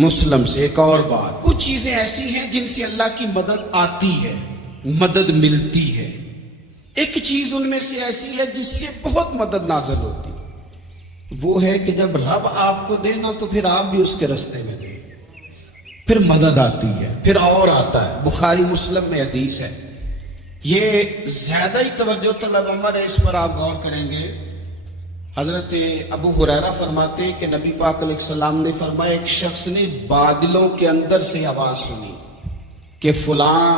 مسلم سے ایک اور بات، کچھ چیزیں ایسی ہیں جن سے اللہ کی مدد آتی ہے، مدد ملتی ہے. ایک چیز ان میں سے ایسی ہے جس سے بہت مدد نازل ہوتی، وہ ہے کہ جب رب آپ کو دے نا تو پھر آپ بھی اس کے راستے میں دیں، پھر مدد آتی ہے، پھر اور آتا ہے. بخاری مسلم میں حدیث ہے، یہ زیادہ ہی توجہ طلب عمر ہے، اس پر آپ غور کریں گے. حضرت ابو ہریرہ فرماتے ہیں کہ نبی پاک علیہ السلام نے فرمایا ایک شخص نے بادلوں کے اندر سے آواز سنی کہ فلاں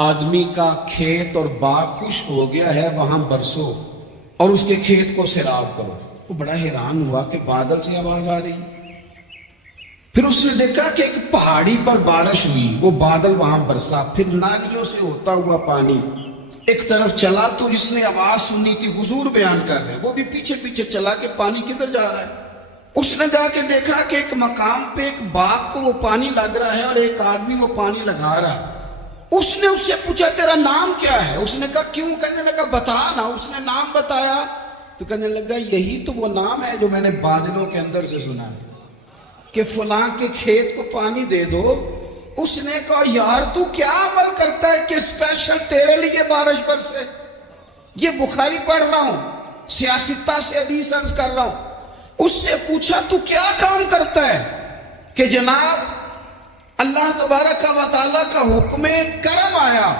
آدمی کا کھیت اور باغ خشک ہو گیا ہے، وہاں برسو اور اس کے کھیت کو سیراب کرو. وہ بڑا حیران ہوا کہ بادل سے آواز آ رہی. پھر اس نے دیکھا کہ ایک پہاڑی پر بارش ہوئی، وہ بادل وہاں برسا، پھر نالیوں سے ہوتا ہوا پانی ایک طرف چلا. تو جس نے آواز سنی تھی، حضور بیان کر رہے ہیں، وہ بھی پیچھے پیچھے چلا کہ پانی کدھر جا رہا ہے. اس نے جا کے دیکھا کہ ایک مقام پہ ایک باغ کو وہ پانی لگ رہا ہے اور ایک آدمی وہ پانی لگا رہا ہے. اس نے اس سے پوچھا تیرا نام کیا ہے؟ اس نے کہا کیوں؟ کہنے لگا بتا نا. اس نے نام بتایا تو کہنے لگا یہی تو وہ نام ہے جو میں نے بادلوں کے اندر سے سنا ہے کہ فلاں کے کھیت کو پانی دے دو. اس نے کہا یار تو کیا عمل کرتا ہے کہ اسپیشل تیرے لیے بارش برسے؟ یہ بخاری پڑھ رہا ہوں، سیاستہ سے حدیث عرض کر رہا ہوں. اس سے پوچھا تو کیا کام کرتا ہے کہ جناب اللہ تبارک و تعالیٰ کا حکم کرم آیا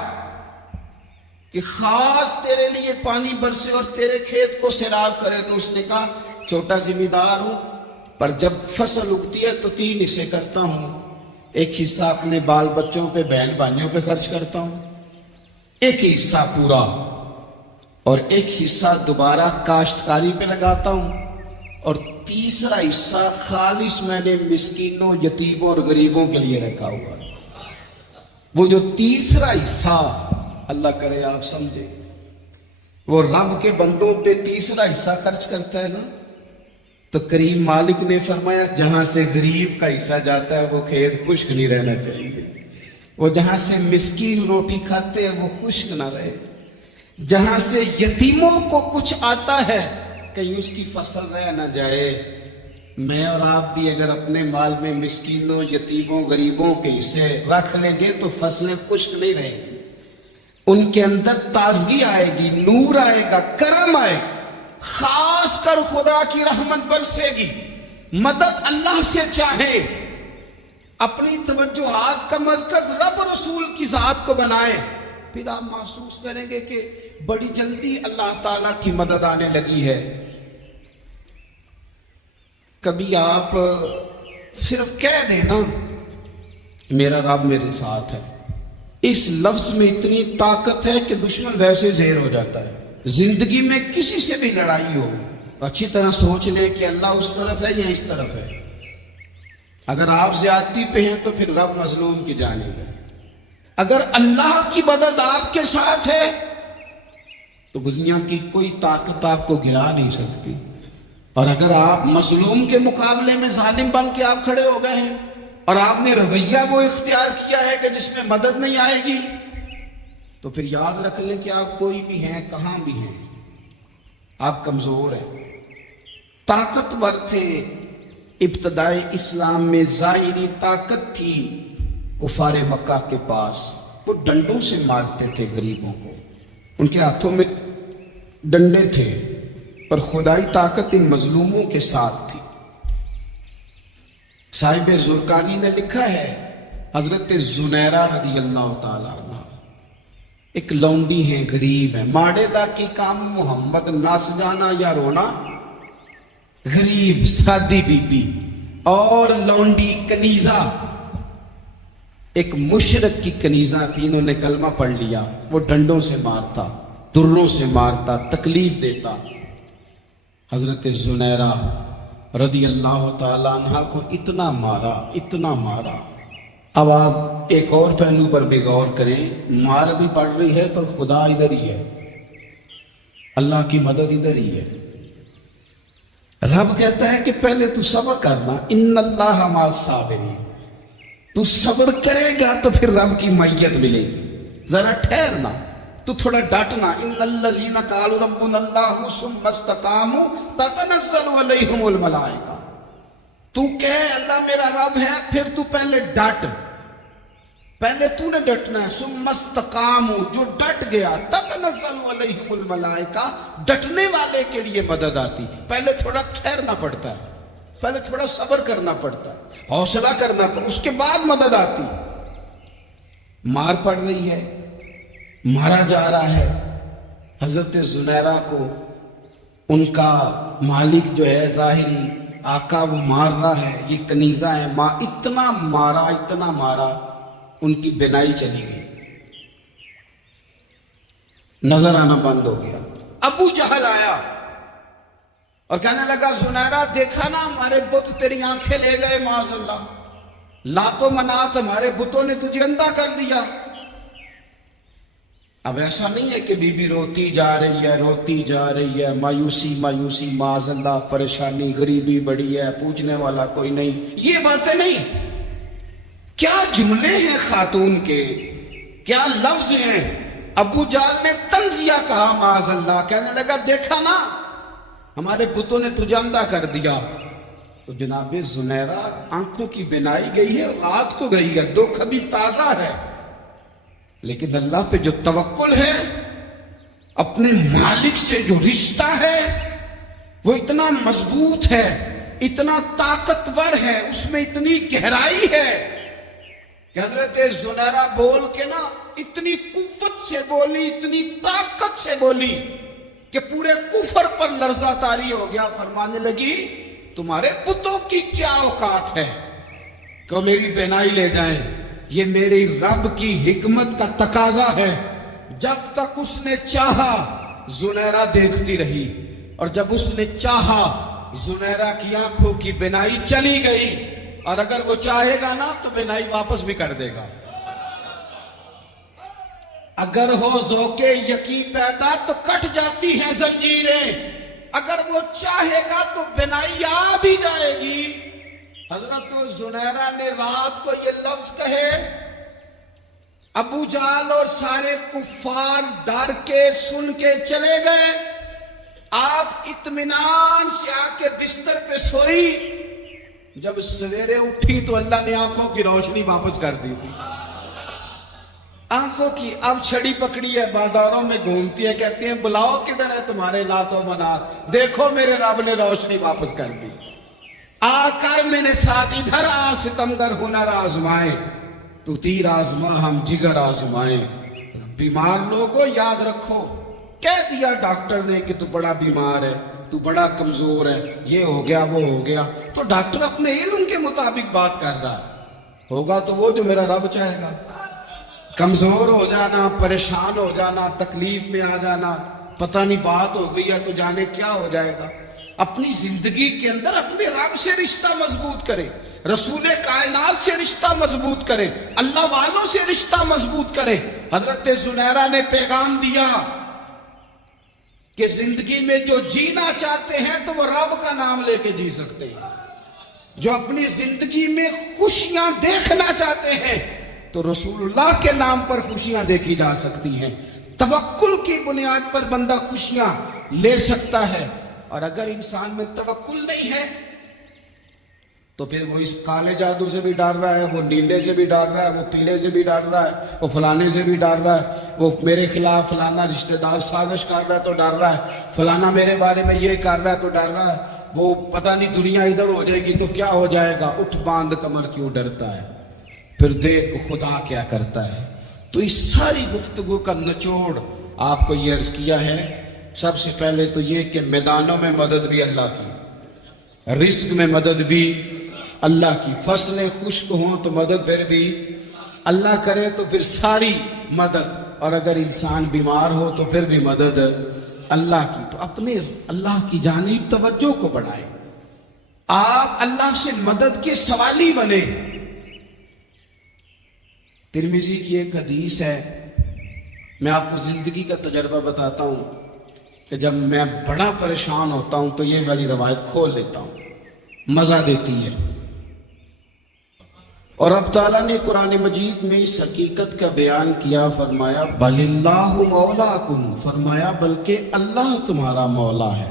کہ خاص تیرے لیے پانی برسے اور تیرے کھیت کو سیراب کرے. تو اس نے کہا چھوٹا ذمہ دار ہوں، پر جب فصل اگتی ہے تو 3 حصے کرتا ہوں. ایک حصہ اپنے بال بچوں پہ، بہن بھائیوں پہ خرچ کرتا ہوں، ایک حصہ پورا، اور ایک حصہ دوبارہ کاشتکاری پہ لگاتا ہوں، اور تیسرا حصہ خالص میں نے مسکینوں، یتیموں اور غریبوں کے لیے رکھا ہوا ہے. وہ جو تیسرا حصہ اللہ کرے آپ سمجھے، وہ رب کے بندوں پہ تیسرا حصہ خرچ کرتا ہے نا، تو کریم مالک نے فرمایا جہاں سے غریب کا حصہ جاتا ہے وہ کھیت خشک نہیں رہنا چاہیے. وہ جہاں سے مسکین روٹی کھاتے ہیں وہ خشک نہ رہے. جہاں سے یتیموں کو کچھ آتا ہے کہیں اس کی فصل رہ نہ جائے. میں اور آپ بھی اگر اپنے مال میں مسکینوں، یتیموں، غریبوں کے حصے رکھ لیں گے تو فصلیں خشک نہیں رہیں گی. ان کے اندر تازگی آئے گی، نور آئے گا، کرم آئے گا. خاص کر خدا کی رحمت برسے گی. مدد اللہ سے چاہے، اپنی توجہات کا مرکز رب رسول کی ذات کو بنائے، پھر آپ محسوس کریں گے کہ بڑی جلدی اللہ تعالیٰ کی مدد آنے لگی ہے. کبھی آپ صرف کہہ دیں نا میرا رب میرے ساتھ ہے، اس لفظ میں اتنی طاقت ہے کہ دشمن ویسے زہر ہو جاتا ہے. زندگی میں کسی سے بھی لڑائی ہو اچھی طرح سوچ لے کہ اللہ اس طرف ہے یا اس طرف ہے. اگر آپ زیادتی پہ ہیں تو پھر رب مظلوم کی جانب ہے. اگر اللہ کی مدد آپ کے ساتھ ہے تو دنیا کی کوئی طاقت آپ کو گرا نہیں سکتی. اور اگر آپ مظلوم کے مقابلے میں ظالم بن کے آپ کھڑے ہو گئے ہیں اور آپ نے رویہ وہ اختیار کیا ہے کہ جس میں مدد نہیں آئے گی، تو پھر یاد رکھ لیں کہ آپ کوئی بھی ہیں، کہاں بھی ہیں، آپ کمزور ہیں. طاقتور تھے ابتدائی اسلام میں، ظاہری طاقت تھی کفار مکہ کے پاس. وہ ڈنڈوں سے مارتے تھے غریبوں کو، ان کے ہاتھوں میں ڈنڈے تھے، پر خدائی طاقت ان مظلوموں کے ساتھ تھی. صاحب زرقانی نے لکھا ہے حضرت زنیرہ رضی اللہ تعالیٰ عنہ ایک لونڈی ہیں، غریب ہیں. ماڑے دا کی کام محمد ناس جانا یا رونا، غریب سادی بی بی اور لونڈی کنیزہ، ایک مشرک کی کنیزہ تھی. انہوں نے کلمہ پڑھ لیا. وہ ڈنڈوں سے مارتا، دروں سے مارتا، تکلیف دیتا. حضرت زنیرہ رضی اللہ تعالیٰ عنہ کو اتنا مارا، اتنا مارا. اب آپ ایک اور پہلو پر بھی غور کریں، مار بھی پڑ رہی ہے پر خدا ادھر ہی ہے، اللہ کی مدد ادھر ہی ہے. رب کہتا ہے کہ پہلے تو صبر کرنا، ان اللہ مع الصابرین. تو صبر کرے گا تو پھر رب کی معیت ملے گی. ذرا ٹھہرنا، تو تھوڑا ڈانٹنا. ان الذین قالوا ربنا اللہ ثم استقاموا تتنزل علیہم الملائکہ. تو کہے اللہ میرا رب ہے، پھر تو پہلے ڈٹ، پہلے تو نے ڈٹنا ہے. ثم استقاموا، جو ڈٹ گیا، تتنزل علیہم الملائکہ، ڈٹنے والے کے لیے مدد آتی. پہلے تھوڑا ٹھہرنا پڑتا ہے، پہلے تھوڑا صبر کرنا پڑتا ہے، حوصلہ کرنا پڑتا، اس کے بعد مدد آتی. مار پڑ رہی ہے، مارا جا رہا ہے حضرت زنیرہ کو، ان کا مالک جو ہے ظاہری آقا وہ مار رہا ہے، یہ کنیزہ ہے، ماں اتنا مارا ان کی بینائی چلی گئی، نظر آنا بند ہو گیا. ابو جہل آیا اور کہنے لگا زنیرہ دیکھا نا ہمارے بت تیری آنکھیں لے گئے، معاذ اللہ، لات و منات ہمارے بتوں نے تجھے اندھا کر دیا. اب ایسا نہیں ہے کہ بی بی روتی جا رہی ہے، مایوسی، معاذ اللہ، پریشانی، غریبی بڑی ہے، پوچھنے والا کوئی نہیں، یہ باتیں نہیں. کیا جملے ہیں خاتون کے، کیا لفظ ہیں. ابو جہل نے تنزیہ کہا، معاذ اللہ، کہنے لگا دیکھا نا ہمارے بتوں نے تجھے اندھا کر دیا. تو جناب زنیرہ آنکھوں کی بینائی گئی ہے، رات کو گئی ہے، دکھ ابھی تازہ ہے، لیکن اللہ پہ جو توکل ہے، اپنے مالک سے جو رشتہ ہے وہ اتنا مضبوط ہے، اتنا طاقتور ہے، اس میں اتنی گہرائی ہے کہ حضرت زنیرہ بول کے نا اتنی قوت سے بولی، اتنی طاقت سے بولی کہ پورے کفر پر لرزہ طاری ہو گیا. فرمانے لگی تمہارے بتوں کی کیا اوقات ہے کہ میری بینائی لے جائیں، یہ میری رب کی حکمت کا تقاضا ہے. جب تک اس نے چاہا زنیرہ دیکھتی رہی، اور جب اس نے چاہا زنیرہ کی آنکھوں کی بینائی چلی گئی، اور اگر وہ چاہے گا نا تو بینائی واپس بھی کر دے گا. اگر ہو ذوق یقین پیدا تو کٹ جاتی ہیں زنجیریں، اگر وہ چاہے گا تو بینائی آ بھی جائے گی. حضرت زنیرہ نے رات کو یہ لفظ کہے، ابو جہل اور سارے کفار ڈر کے سن کے چلے گئے. آپ اطمینان سے آ کے بستر پہ سوئی. جب سویرے اٹھی تو اللہ نے آنکھوں کی روشنی واپس کر دی تھی. آنکھوں کی اب چھڑی پکڑی ہے، بازاروں میں گھومتی ہے، کہتی ہیں بلاؤ کدھر ہے تمہارے لات و منات، دیکھو میرے رب نے روشنی واپس کر دی. آ کر میرے ساتھ ادھر آ، ستمگر ہنر آزمائے، تو تیر آزما ہم جگر آزمائیں. بیمار لوگوں یاد رکھو، کہہ دیا ڈاکٹر نے کہ تو بڑا بیمار ہے، تو بڑا کمزور ہے، یہ ہو گیا وہ ہو گیا، تو ڈاکٹر اپنے علم کے مطابق بات کر رہا ہے، ہوگا تو وہ جو میرا رب چاہے گا. کمزور ہو جانا، پریشان ہو جانا، تکلیف میں آ جانا، پتہ نہیں بات ہو گئی ہے تو جانے کیا ہو جائے گا. اپنی زندگی کے اندر اپنے رب سے رشتہ مضبوط کرے، رسول کائنات سے رشتہ مضبوط کرے، اللہ والوں سے رشتہ مضبوط کرے. حضرت زنیرہ نے پیغام دیا کہ زندگی میں جو جینا چاہتے ہیں تو وہ رب کا نام لے کے جی سکتے ہیں. جو اپنی زندگی میں خوشیاں دیکھنا چاہتے ہیں تو رسول اللہ کے نام پر خوشیاں دیکھی جا سکتی ہیں. توکل کی بنیاد پر بندہ خوشیاں لے سکتا ہے. اور اگر انسان میں توکل نہیں ہے تو پھر وہ اس کالے جادو سے بھی ڈر رہا ہے، وہ نیلے سے بھی ڈر رہا ہے، وہ پیلے سے بھی ڈر رہا ہے، وہ فلانے سے بھی ڈر رہا ہے، وہ میرے خلاف فلانا رشتہ دار سازش کر رہا ہے تو ڈر رہا ہے، فلانا میرے بارے میں یہ کر رہا ہے تو ڈر رہا ہے، وہ پتہ نہیں دنیا ادھر ہو جائے گی تو کیا ہو جائے گا. اٹھ باندھ کمر کیوں ڈرتا ہے، پھر دیکھ خدا کیا کرتا ہے. تو اس ساری گفتگو کا نچوڑ آپ کو یہ عرض کیا ہے. سب سے پہلے تو یہ کہ میدانوں میں مدد بھی اللہ کی، رزق میں مدد بھی اللہ کی، فصلیں خشک ہوں تو مدد پھر بھی اللہ کرے، تو پھر ساری مدد. اور اگر انسان بیمار ہو تو پھر بھی مدد اللہ کی. تو اپنے اللہ کی جانب توجہ کو بڑھائیں، آپ اللہ سے مدد کے سوالی بنے. ترمذی کی ایک حدیث ہے، میں آپ کو زندگی کا تجربہ بتاتا ہوں کہ جب میں بڑا پریشان ہوتا ہوں تو یہ والی روایت کھول لیتا ہوں، مزہ دیتی ہے. اور اب تعالیٰ نے قرآن مجید میں اس حقیقت کا بیان کیا، فرمایا بل اللہ مولاکم، فرمایا بلکہ اللہ تمہارا مولا ہے.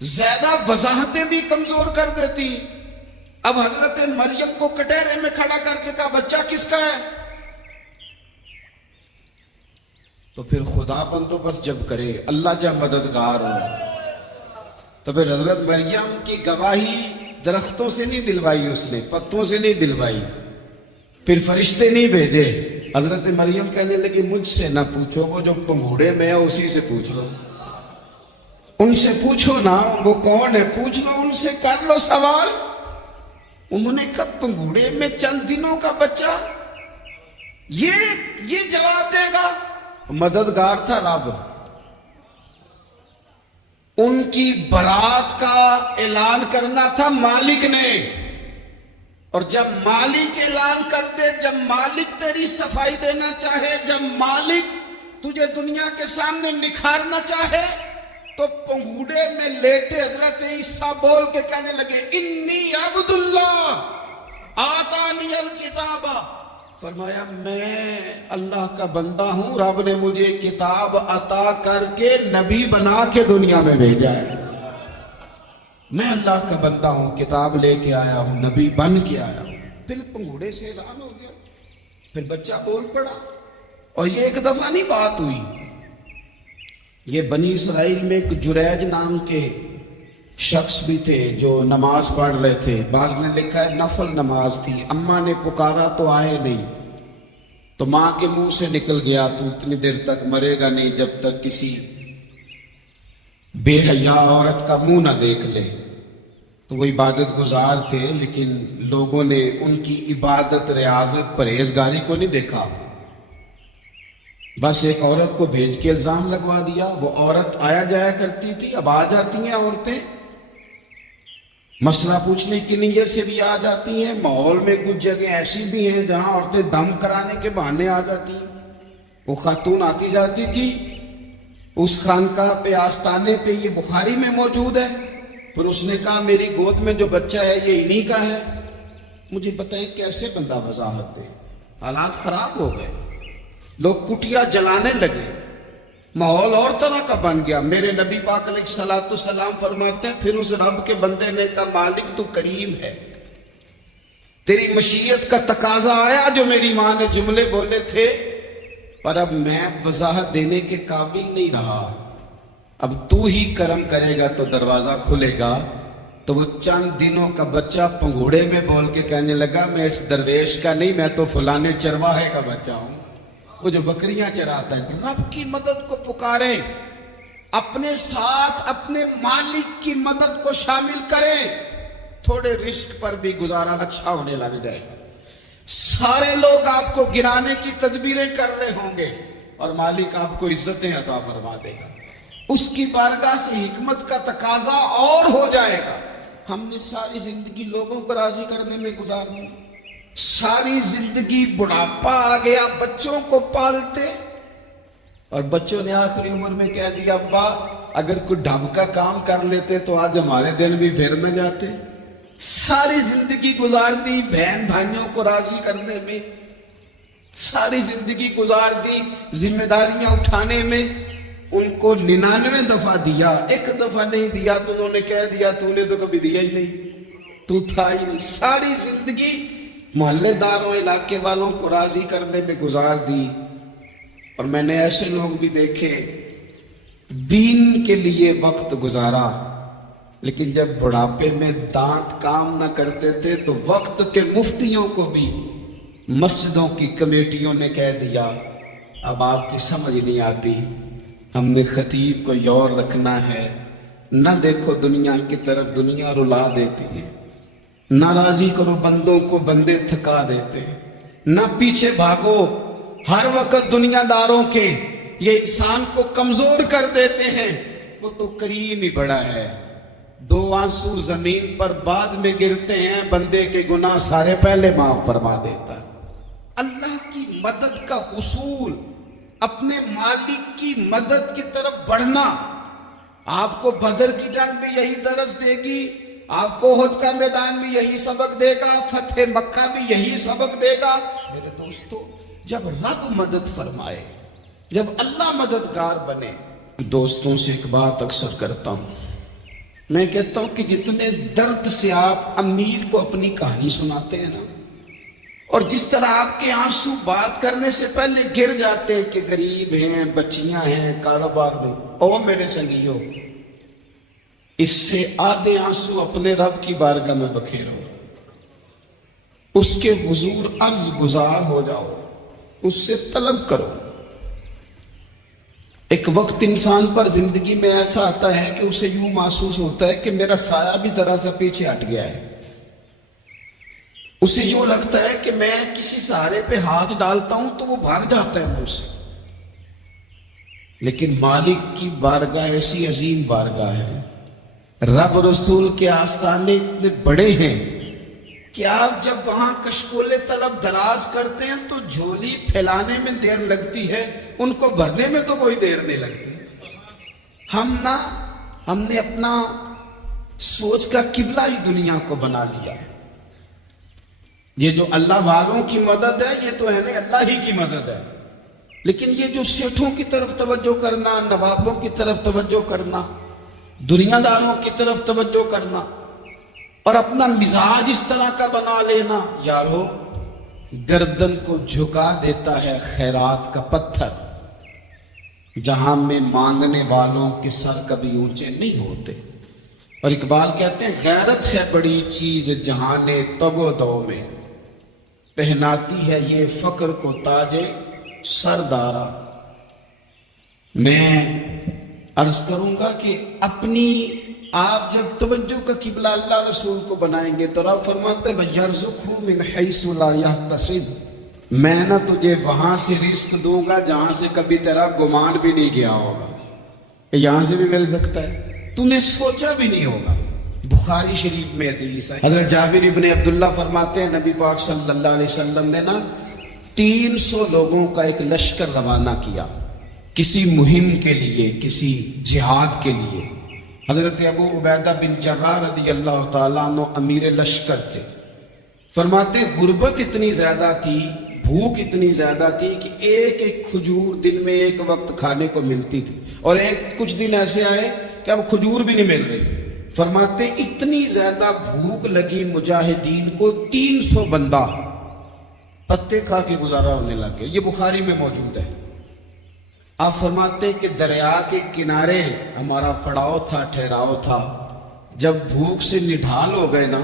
زیادہ وضاحتیں بھی کمزور کر دیتی. اب حضرت مریم کو کٹہرے میں کھڑا کر کے کہا بچہ کس کا ہے؟ تو پھر خدا بندوبست جب کرے، اللہ جب مددگار ہو، تو پھر حضرت مریم کی گواہی درختوں سے نہیں دلوائی، اس نے پتوں سے نہیں دلوائی، پھر فرشتے نہیں بھیجے. حضرت مریم کہنے لگی مجھ سے نہ پوچھو، وہ جو پنگھوڑے میں ہے اسی سے پوچھ لو، ان سے پوچھو نا وہ کون ہے، پوچھ لو ان سے، کر لو سوال. انہوں نے کہا پنگھوڑے میں چند دنوں کا بچہ یہ جواب دے گا؟ مددگار تھا رب. ان کی برات کا اعلان کرنا تھا مالک نے، اور جب مالک اعلان کر دے، جب مالک تیری صفائی دینا چاہے، جب مالک تجھے دنیا کے سامنے نکھارنا چاہے، تو پنگھوڑے میں لیٹے حضرت عیسیٰ بول کے کہنے لگے انی عبد اللہ آتانی الکتاب. فرمایا میں اللہ کا بندہ ہوں، رب نے مجھے کتاب عطا کر کے نبی بنا کے دنیا میں بھیجا ہے. میں اللہ کا بندہ ہوں، کتاب لے کے آیا ہوں، نبی بن کے آیا ہوں. پھر پنگھوڑے سے اعلان ہو گیا، پھر بچہ بول پڑا. اور یہ ایک دفعہ نہیں بات ہوئی، یہ بنی اسرائیل میں ایک جریج نام کے شخص بھی تھے جو نماز پڑھ رہے تھے. بعض نے لکھا ہے نفل نماز تھی، اماں نے پکارا تو آئے نہیں، تو ماں کے منہ سے نکل گیا تو اتنی دیر تک مرے گا نہیں جب تک کسی بے حیا عورت کا منہ نہ دیکھ لے. تو وہ عبادت گزار تھے، لیکن لوگوں نے ان کی عبادت، ریاضت، پرہیزگاری کو نہیں دیکھا. بس ایک عورت کو بھیج کے الزام لگوا دیا. وہ عورت آیا جایا کرتی تھی، اب آ جاتی ہیں عورتیں، مسئلہ پوچھنے کی نیت سے بھی آ جاتی ہیں. ماحول میں کچھ جگہ ایسی بھی ہیں جہاں عورتیں دم کرانے کے بہانے آ جاتی ہیں. وہ خاتون آتی جاتی تھی اس خانقاہ پہ، آستانے پہ، یہ بخاری میں موجود ہے. پھر اس نے کہا میری گود میں جو بچہ ہے یہ انہی کا ہے. مجھے بتائیں کیسے بندہ وضاحت دے؟ حالات خراب ہو گئے، لوگ کٹیا جلانے لگے، ماحول اور طرح کا بن گیا. میرے نبی پاک علیہ الصلوۃ والسلام فرماتے ہیں پھر اس رب کے بندے نے کہا مالک تو کریم ہے، تیری مشیت کا تقاضا آیا جو میری ماں نے جملے بولے تھے، پر اب میں وضاحت دینے کے قابل نہیں رہا، اب تو ہی کرم کرے گا تو دروازہ کھلے گا. تو وہ چند دنوں کا بچہ پنگھوڑے میں بول کے کہنے لگا میں اس درویش کا نہیں، میں تو فلانے چرواہے کا بچہ ہوں، وہ جو بکریاں چراتا ہے. رب کی مدد کو پکاریں، اپنے ساتھ اپنے مالک کی مدد کو شامل کریں، تھوڑے رزق پر بھی گزارا اچھا ہونے لگ جائے گا. سارے لوگ آپ کو گرانے کی تدبیریں کر رہے ہوں گے اور مالک آپ کو عزتیں عطا فرما دے گا. اس کی بارگاہ سے حکمت کا تقاضا اور ہو جائے گا. ہم نے ساری زندگی لوگوں کو راضی کرنے میں گزار دی، ساری زندگی بڑھاپا آ گیا بچوں کو پالتے، اور بچوں نے آخری عمر میں کہہ دیا ابا اگر کوئی ڈھب کا کام کر لیتے تو آج ہمارے دن بھی پھر نہ جاتے. ساری زندگی گزار دی بہن بھائیوں کو راضی کرنے میں، ساری زندگی گزار دی ذمہ داریاں اٹھانے میں. ان کو 99 دفعہ دیا، ایک دفعہ نہیں دیا تو انہوں نے کہہ دیا تو نے تو کبھی دیا ہی نہیں، تو تھا ہی نہیں. ساری زندگی محلے داروں، علاقے والوں کو راضی کرنے میں گزار دی. اور میں نے ایسے لوگ بھی دیکھے دین کے لیے وقت گزارا، لیکن جب بڑھاپے میں دانت کام نہ کرتے تھے تو وقت کے مفتیوں کو بھی مسجدوں کی کمیٹیوں نے کہہ دیا اب آپ کی سمجھ نہیں آتی، ہم نے خطیب کو یور رکھنا ہے. نہ دیکھو دنیا کی طرف، دنیا رلا دیتی ہے، نہ راضی کرو بندوں کو، بندے تھکا دیتے ہیں. نہ پیچھے بھاگو ہر وقت دنیا داروں کے، یہ انسان کو کمزور کر دیتے ہیں. وہ تو کریم ہی بڑا ہے، 2 آنسو زمین پر بعد میں گرتے ہیں، بندے کے گناہ سارے پہلے معاف فرما دیتا ہے. اللہ کی مدد کا حصول، اپنے مالک کی مدد کی طرف بڑھنا. آپ کو بدر کی جنگ بھی یہی درس دے گی، آپ کو احد کا میدان بھی یہی سبق دے گا، فتح مکہ بھی یہی سبق دے گا. میرے دوستو جب رب مدد فرمائے، جب اللہ مددگار بنے. دوستوں سے ایک بات اکثر کرتا ہوں، میں کہتا ہوں کہ جتنے درد سے آپ امیر کو اپنی کہانی سناتے ہیں نا، اور جس طرح آپ کے آنسو بات کرنے سے پہلے گر جاتے ہیں کہ غریب ہیں، بچیاں ہیں، کاروبار دیں، او میرے سنگیوں، اس سے آدھے آنسو اپنے رب کی بارگاہ میں بکھیرو، اس کے حضور عرض گزار ہو جاؤ، اس سے طلب کرو۔ ایک وقت انسان پر زندگی میں ایسا آتا ہے کہ اسے یوں محسوس ہوتا ہے کہ میرا سایہ بھی ذرا سا پیچھے ہٹ گیا ہے، اسے یوں لگتا ہے کہ میں کسی سہارے پہ ہاتھ ڈالتا ہوں تو وہ بھاگ جاتا ہے مجھ سے۔ لیکن مالک کی بارگاہ ایسی عظیم بارگاہ ہے، رب رسول کے آستانے اتنے بڑے ہیں کہ آپ جب وہاں کشکول طلب دراز کرتے ہیں تو جھولی پھیلانے میں دیر لگتی ہے، ان کو بھرنے میں تو کوئی دیر نہیں لگتی۔ ہم نے اپنا سوچ کا قبلہ ہی دنیا کو بنا لیا ہے۔ یہ جو اللہ والوں کی مدد ہے یہ تو ہے نہیں، اللہ ہی کی مدد ہے، لیکن یہ جو سیٹھوں کی طرف توجہ کرنا، نوابوں کی طرف توجہ کرنا، دنیا داروں کی طرف توجہ کرنا اور اپنا مزاج اس طرح کا بنا لینا، یارو گردن کو جھکا دیتا ہے خیرات کا پتھر، جہاں میں مانگنے والوں کے سر کبھی اونچے نہیں ہوتے۔ اور اقبال کہتے ہیں غیرت ہے بڑی چیز جہان تگ و دو میں، پہناتی ہے یہ فقر کو تاج سردارا۔ میں عرض کروں گا کہ اپنی آپ جب توجہ کا قبلہ اللہ رسول کو بنائیں گے تو رب فرماتے ہیں وَيَرْزُقْهُ مِنْ حَيْثُ لَا يَحْتَسِبُ، میں نہ تجھے وہاں سے رزق دوں گا جہاں سے کبھی تیرا گمان بھی نہیں گیا ہوگا، یہاں سے بھی مل سکتا ہے، تو نے سوچا بھی نہیں ہوگا۔ بخاری شریف میں حدیث ہے، حضرت جابر ابن عبداللہ فرماتے ہیں نبی پاک صلی اللہ علیہ وسلم نے نا 300 لوگوں کا ایک لشکر روانہ کیا کسی مہم کے لیے، کسی جہاد کے لیے۔ حضرت ابو عبیدہ بن جراح رضی اللہ تعالیٰ عنہ امیر لشکر تھے۔ فرماتے غربت اتنی زیادہ تھی، بھوک اتنی زیادہ تھی کہ ایک ایک کھجور دن میں ایک وقت کھانے کو ملتی تھی، اور کچھ دن ایسے آئے کہ اب کھجور بھی نہیں مل رہی۔ فرماتے اتنی زیادہ بھوک لگی مجاہدین کو 300 بندہ پتے کھا کے گزارا ہونے لگ گئے۔ یہ بخاری میں موجود ہے۔ آپ فرماتے کہ دریا کے کنارے ہمارا پڑاؤ تھا، ٹھہراؤ تھا، جب بھوک سے نڈھال ہو گئے نا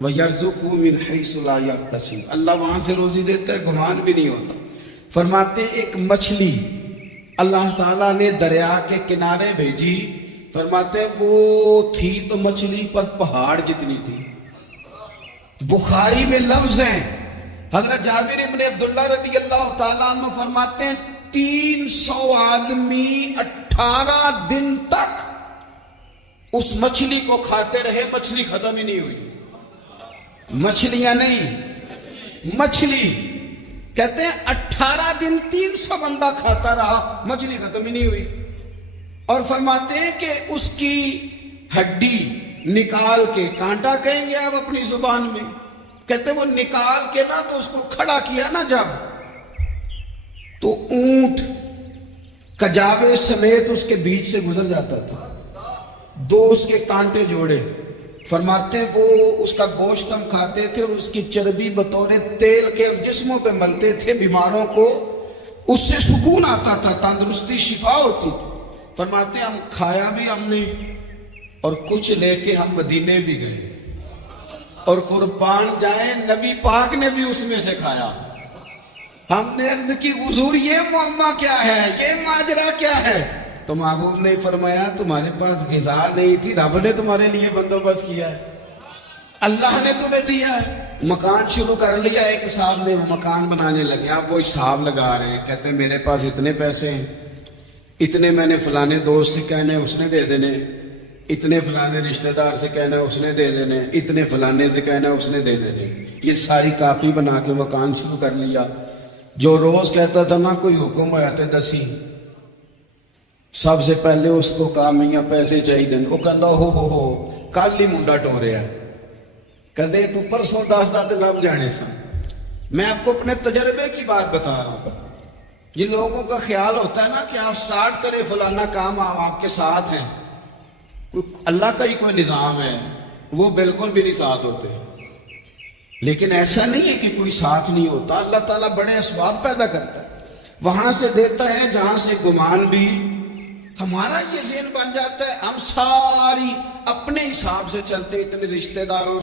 وَيَرْزُقُهُ مِنْ حَيْثُ لَا يَحْتَسِبُ، اللہ وہاں سے روزی دیتا ہے، گمان بھی نہیں ہوتا۔ فرماتے ایک مچھلی اللہ تعالیٰ نے دریا کے کنارے بھیجی، فرماتے وہ تھی تو مچھلی پر پہاڑ جتنی تھی۔ بخاری میں لفظ ہیں، حضرت جابر ابن عبداللہ رضی اللہ تعالیٰ عنہ فرماتے ہیں 300 آدمی 18 دن تک اس مچھلی کو کھاتے رہے، مچھلی ختم ہی نہیں ہوئی۔ مچھلیاں نہیں، مچھلی کہتے ہیں 18 دن 300 بندہ کھاتا رہا، مچھلی ختم ہی نہیں ہوئی۔ اور فرماتے ہیں کہ اس کی ہڈی نکال کے، کانٹا کہیں گے آپ اپنی زبان میں، کہتے ہیں وہ نکال کے نا تو اس کو کھڑا کیا نا جب، تو اونٹ کجاوے سمیت اس کے بیچ سے گزر جاتا تھا، 2 اس کے کانٹے جوڑے۔ فرماتے ہیں وہ اس کا گوشت ہم کھاتے تھے اور اس کی چربی بطور تیل کے جسموں پہ ملتے تھے، بیماروں کو اس سے سکون آتا تھا، تندرستی شفا ہوتی تھی۔ فرماتے ہیں ہم کھایا بھی ہم نے، اور کچھ لے کے ہم مدینے بھی گئے، اور قربان جائیں نبی پاک نے بھی اس میں سے کھایا۔ ہم نے عرض کی حضور یہ معاملہ کیا ہے، یہ ماجرا کیا ہے؟ تو محبوب نے فرمایا تمہارے پاس غذا نہیں تھی، رب نے تمہارے لیے بندوبست کیا ہے، اللہ نے تمہیں دیا ہے۔ مکان شروع کر لیا، ایک صاحب نے وہ مکان بنانے لگے، آپ وہ حساب لگا رہے ہیں، کہتے ہیں میرے پاس اتنے پیسے ہیں، اتنے میں نے فلانے دوست سے کہنے اس نے دے دینے، اتنے فلانے رشتہ دار سے کہنا اس نے دے دینے، اتنے فلانے سے کہنا اس نے دے دینے۔ یہ ساری کاپی بنا کے مکان شروع کر لیا۔ جو روز کہتا تھا نا کوئی حکم ہو جاتے دسی، سب سے پہلے اس کو کہا میاں پیسے چاہیے، وہ کہندا ہو کل ہی منڈا ٹوریا، کہتے تو پرسوں دس تے لب جانے سن۔ میں آپ کو اپنے تجربے کی بات بتا رہا ہوں۔ جن لوگوں کا خیال ہوتا ہے نا کہ آپ سٹارٹ کریں فلانا کام، آپ کے ساتھ ہیں، اللہ کا ہی کوئی نظام ہے، وہ بالکل بھی نہیں ساتھ ہوتے. لیکن ایسا نہیں ہے کہ کوئی ساتھ نہیں ہوتا. اللہ تعالیٰ بڑے اسباب پیدا کرتا ہے، وہاں سے دیتا ہے جہاں سے گمان بھی. ہمارا یہ ذہن بن جاتا ہے، ہم ساری اپنے حساب سے چلتے، اتنے رشتہ داروں